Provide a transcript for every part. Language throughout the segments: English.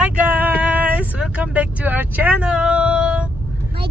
Hi guys, welcome back to our channel.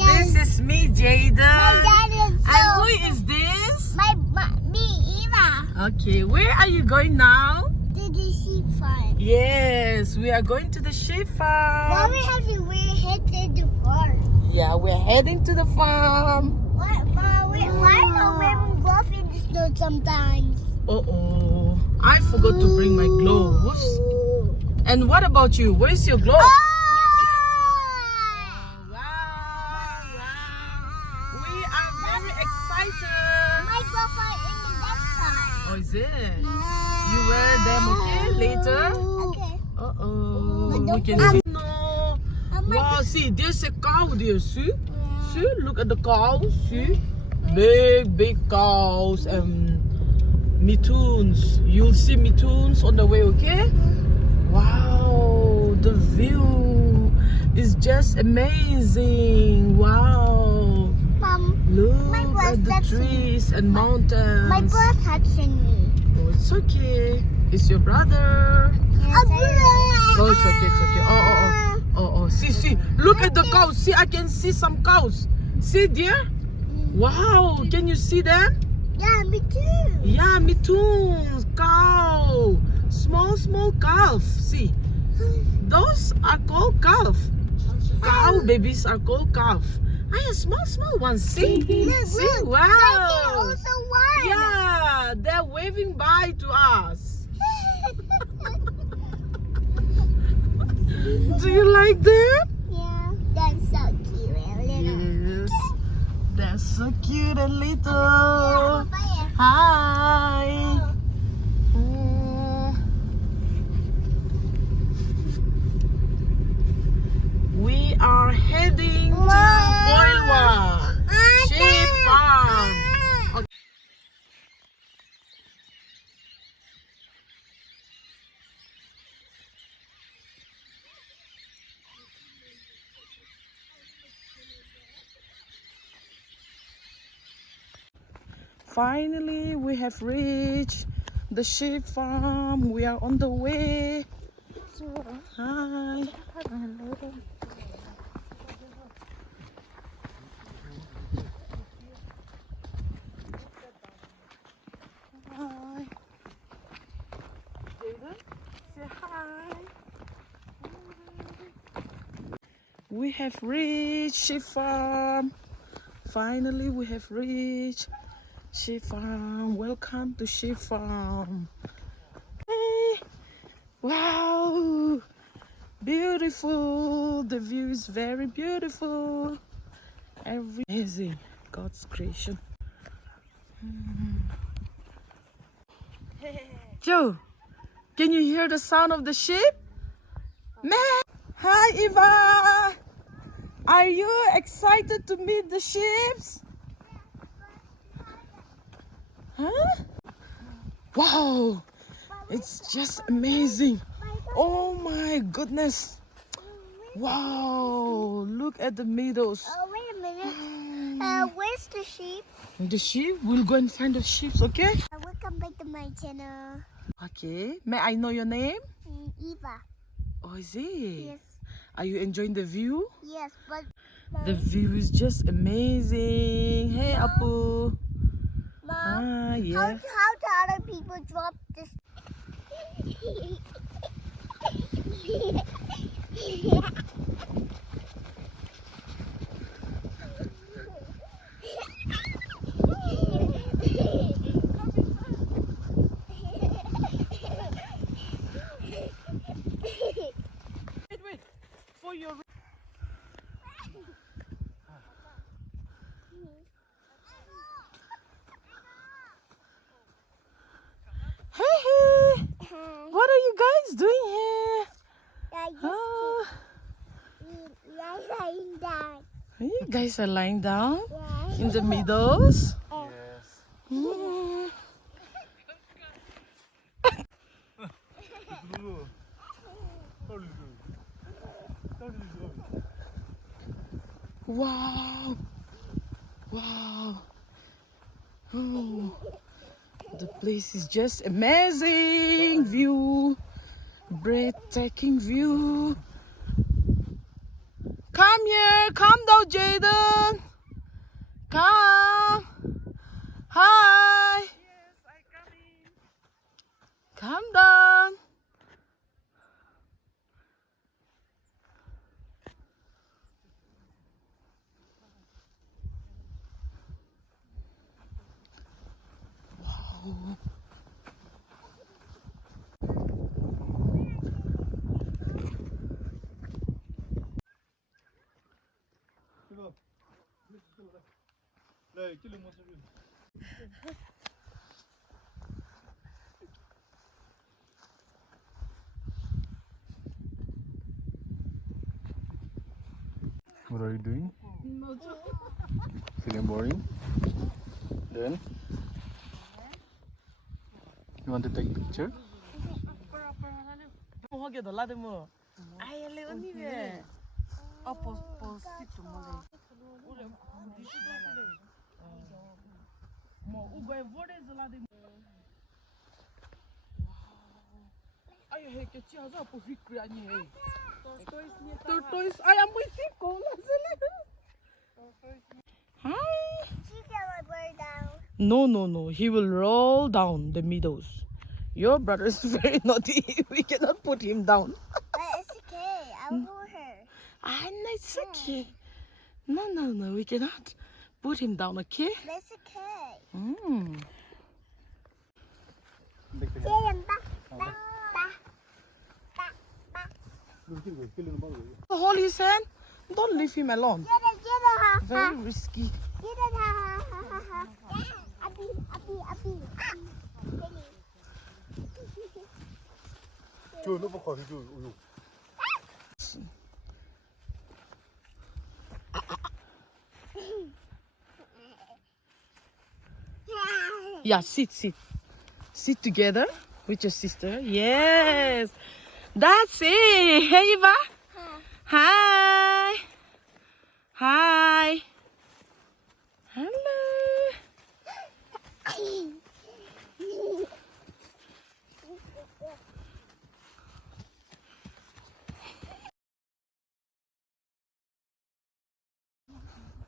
This is me, Jada. My dad is And who is this? me, Eva. Okay, where are you going now? To the sheep farm. Yes, we are going to the sheep farm. We're headed to the farm. Yeah, we're heading to the farm. Why are we wearing gloves in the snow sometimes? Uh-oh, I forgot to bring my gloves. And what about you? Where's your glove? Oh! Wow, wow. We are very excited. My gloves are in the backside. Oh, is it? You wear them, okay? Later? Okay. Uh-oh. We can see. No. Wow, see, there's a cow there. See? See? Look at the cows. See? Big cows and mitoons. You'll see mitoons on the way, okay? Wow, the view is just amazing. Wow. Mom, Look my at the touching trees and mountains. my brother touching me. Oh, it's okay. It's your brother. Oh, it's okay, it's okay. Oh. See. Look at the cows. See, I can see some cows. See, dear? Wow, can you see them? Yeah, me too. Yeah, me too. Cow. Small calf. See, those are called calf. Cow babies are called calf. Ah, small ones. See? See? Wow. They also won. Yeah, they're waving bye to us. Do you like them? Yeah, that's so cute and little. Yes. They're so cute and little. Yeah, Hi. We are heading to Poilwa sheep farm. Okay. Finally, we have reached the sheep farm. We are on the way. Hi. Hi. Jada, say hi. We have reached sheep farm. Finally, we have reached sheep farm. Welcome to sheep farm. Hey. Wow. Beautiful. The view is very beautiful. Amazing. God's creation. Joe, can you hear the sound of the sheep? Man! Hi, Eva! Are you excited to meet the sheep? Huh? Wow! It's just amazing. Oh my goodness. Wow! Look at the meadows. Oh, wait a minute. Where's the sheep? The sheep? We'll go and find the sheep, okay? Welcome back to my channel. Okay. May I know your name? Eva. Oh, is it? Yes. Are you enjoying the view? Yes, but The view is just amazing. Hey, Apu. Mom, Yeah. how do other people drop this? Wait. For your... Hey. What are you guys doing here? Oh, lying down. you guys are lying down Yeah. in the meadows? Yes. Mm. Wow. Oh, the place is just amazing view, breathtaking view. Come here. Come down, Jaden. Come. Hi. Yes, I coming. Come down. Wow. What are you doing? Feeling boring? Then? You want to take a picture? 하게 달라데 뭐. 아예 레 언니 왜? Posito mole. 뭐 우거에 버레즈 라데. 아예 해게 치아서 뭐 휘크 아니 해. Tortoise. I am with you. Hi. She got my bird down. No. He will roll down the meadows. Your brother is very naughty. We cannot put him down. But it's okay. I'll hold her. No, it's okay. No. We cannot put him down, okay? That's okay. Jalen, back. Hold his hand. Don't leave him alone. Jalen, Very risky. Jalen, ha. Abi. Yeah, sit. Sit together with your sister. Yes. That's it. Hey, Eva. Hi. Hello.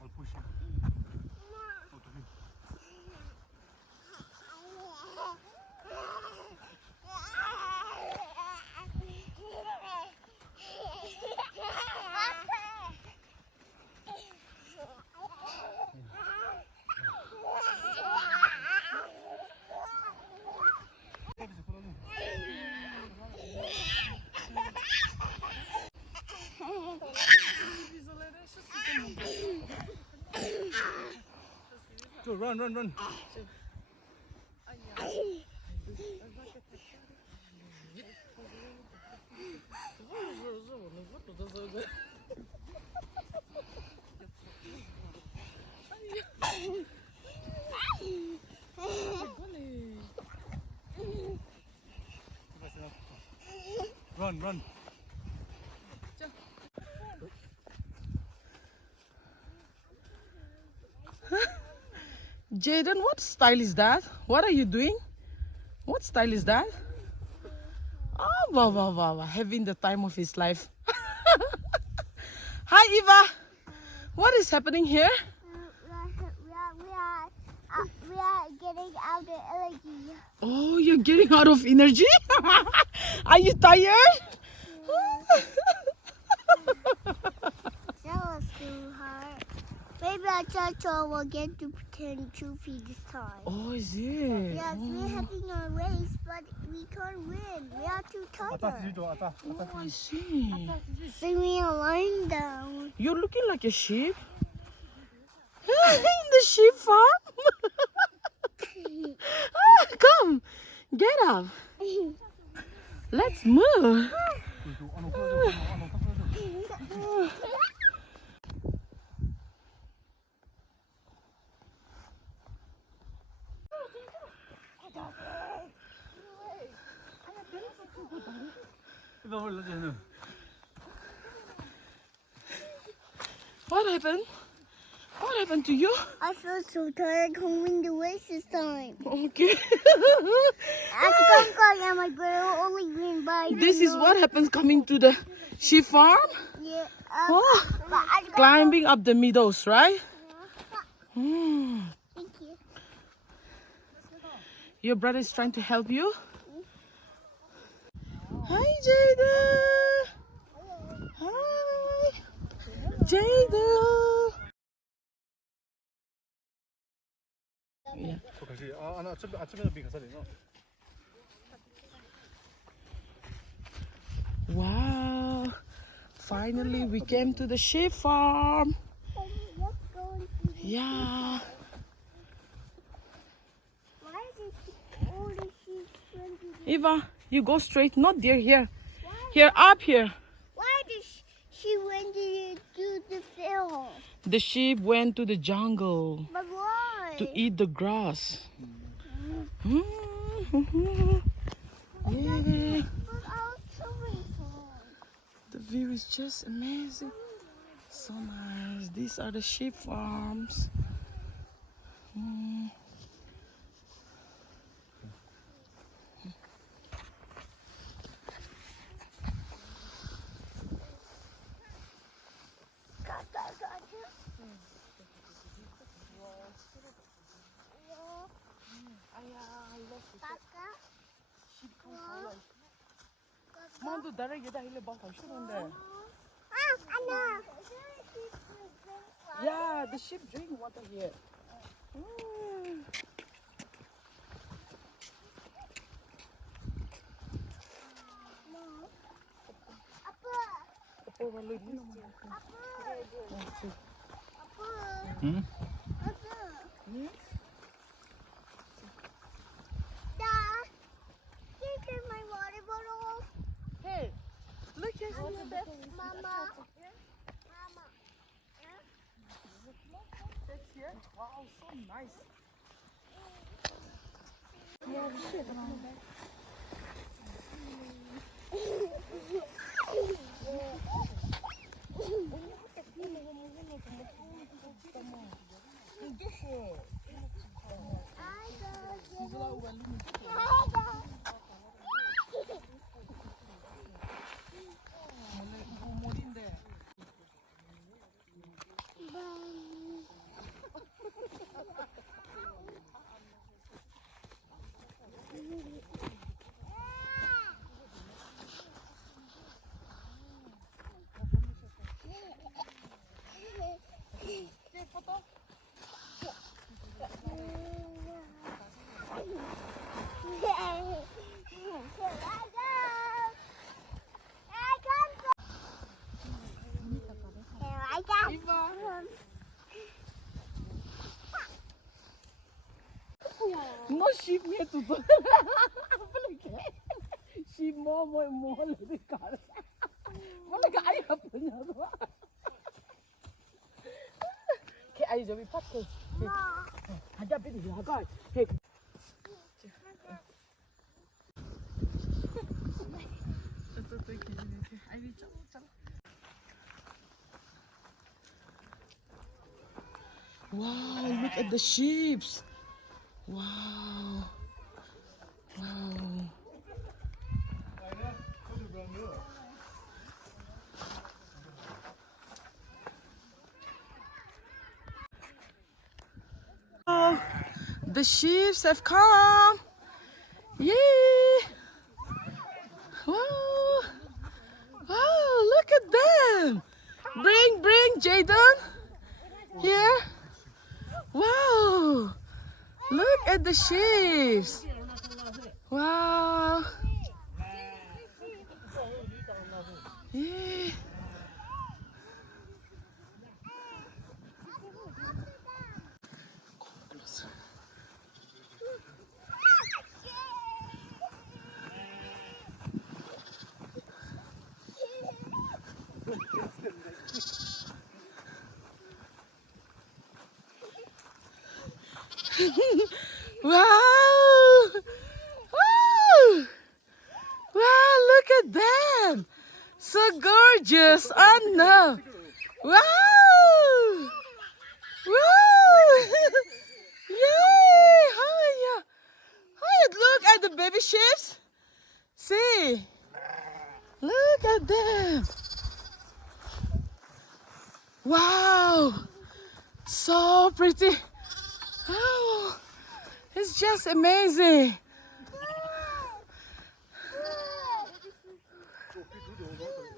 I'll push him. Go, run. Run. Jaden, what style is that? What are you doing? What style is that? Oh, wow. Having the time of his life. Hi, Eva. What is happening here? We are getting out the energy. Oh, you're getting out of energy? Are you tired? That was too hard. Maybe our turtle will get to pretend Choofy this time. Oh, is it? Yes, we're having a race, but we can't win. We are too tired. Oh, I see. So we are lying down. You're looking like a sheep. In the sheep farm? Come, get up. Let's move. What happened? What happened to you? I feel so tired coming to race this time. Okay. I think I'm my brother only win by. This is what happens coming to the sheep farm. Yeah. Oh, But I got climbing up the meadows, right? Mm. Thank you. Your brother is trying to help you. Hi, Jada. Hi, Jada. Yeah. 같이 나 아침에 비가서 되나? Wow. Finally, we came to the sheep farm. Let's go and see. Yeah. Why did all the sheep run to the... Eva, you go straight, not there, here. Here, up here. Why did she went to the field? The sheep went to the jungle But why? to eat the grass. Yeah. But I was coming from. The view is just amazing. So nice. These are the sheep farms. 만두 다르게다 일로 봐 쉬운데. I know. Yeah, the sheep drink water here. Oh, well, look. 응? Dad, can you take my water bottle? Hey, look at Mama. Mama. that's here. Wow, so nice. No sheep here to do. Sheep more le car. Wala ka ay punya do. Ke ay jo bi pat ko. Ada bi di ha Hey. Wow, look at the sheep. Wow. Wow. Oh, the sheep have come. Yay! Wow. Wow, look at them. Bring Jaden. Here. Wow. Look at the sheep. Wow. Yeah. Wow! Woo! Wow, look at them! So gorgeous! Oh no! Wow! Wow! Yay! Hiya! Hiya! Look at the baby sheep! See! Look at them! Wow, so pretty. Oh, it's just amazing.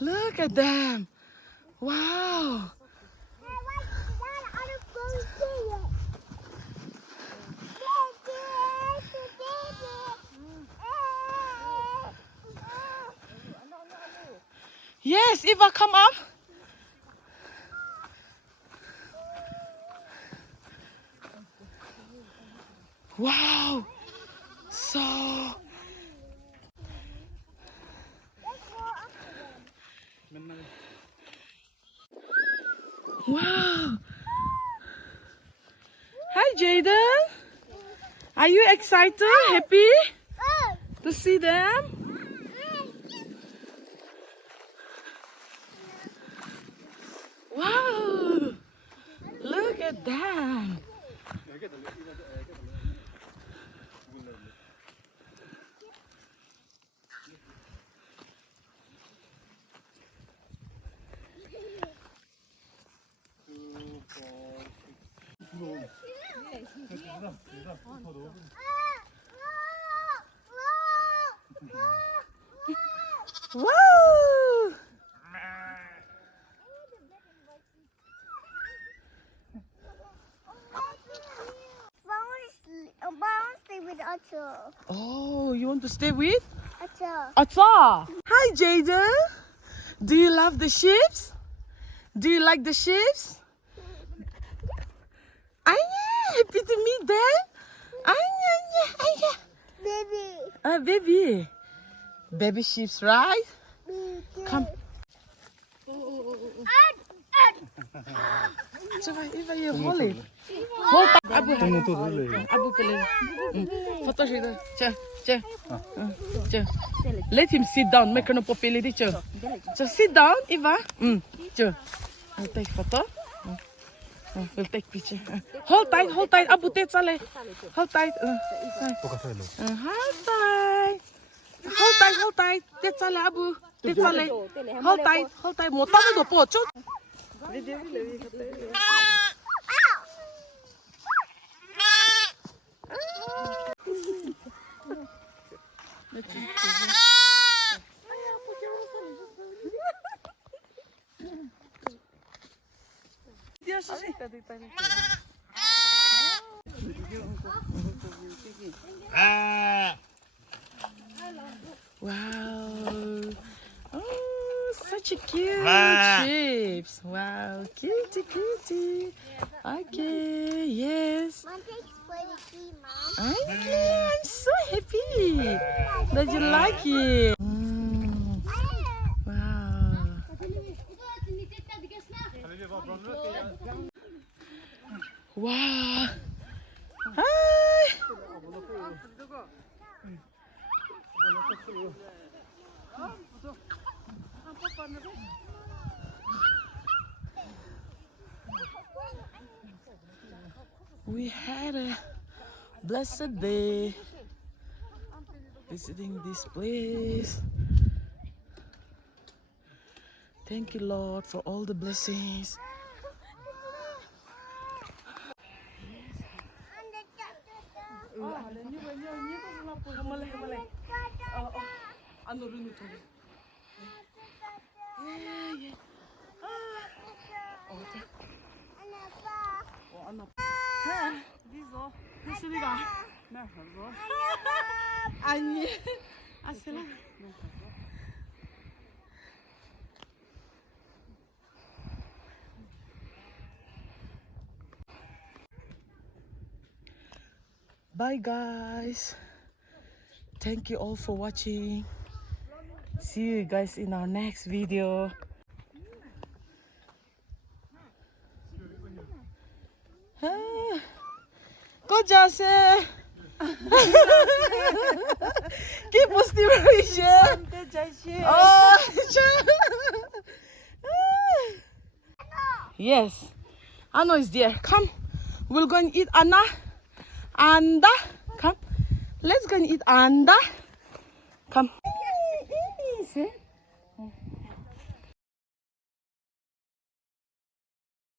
Look at them. Wow. Yes, Eva, come up. Wow. So. Wow. Hi, Jaden. Are you excited? Happy to see them? Wow. Look at them. Wow. Stay with Acho. Oh, you want to stay with? Acho. Ata. Hi, Jaden. Do you love the sheep? Do you like the sheep? Happy to meet them. Baby. Baby. Baby sheep, right? Come. Coba, Eva, you hold it. Hold tight. Abu pilih. Foto situ. Che. Let him sit down. Make no popularity, che. So sit down, Eva. Che. I'll take photo. We'll take picture. Hold tight. Abu tet sale. Hold tight. Hold tight. Hold tight. Tet sale, Abu. Tet sale. Hold tight. Mau tahu do po, cuk. Wow. Oh, such a cute chips. Wow, cutie. Okay, yes. I'm so happy that you like it. Wow. Wow. Hi. We had a blessed day visiting this place. Thank you, Lord, for all the blessings. 아니, 아슬라. Bye guys. Thank you all for watching. See you guys in our next video. Good job, sir. Keep stimulation. Oh, yes. Anna is there. Come. We'll go and eat Anna. Anda. Come. Let's go and eat Anda.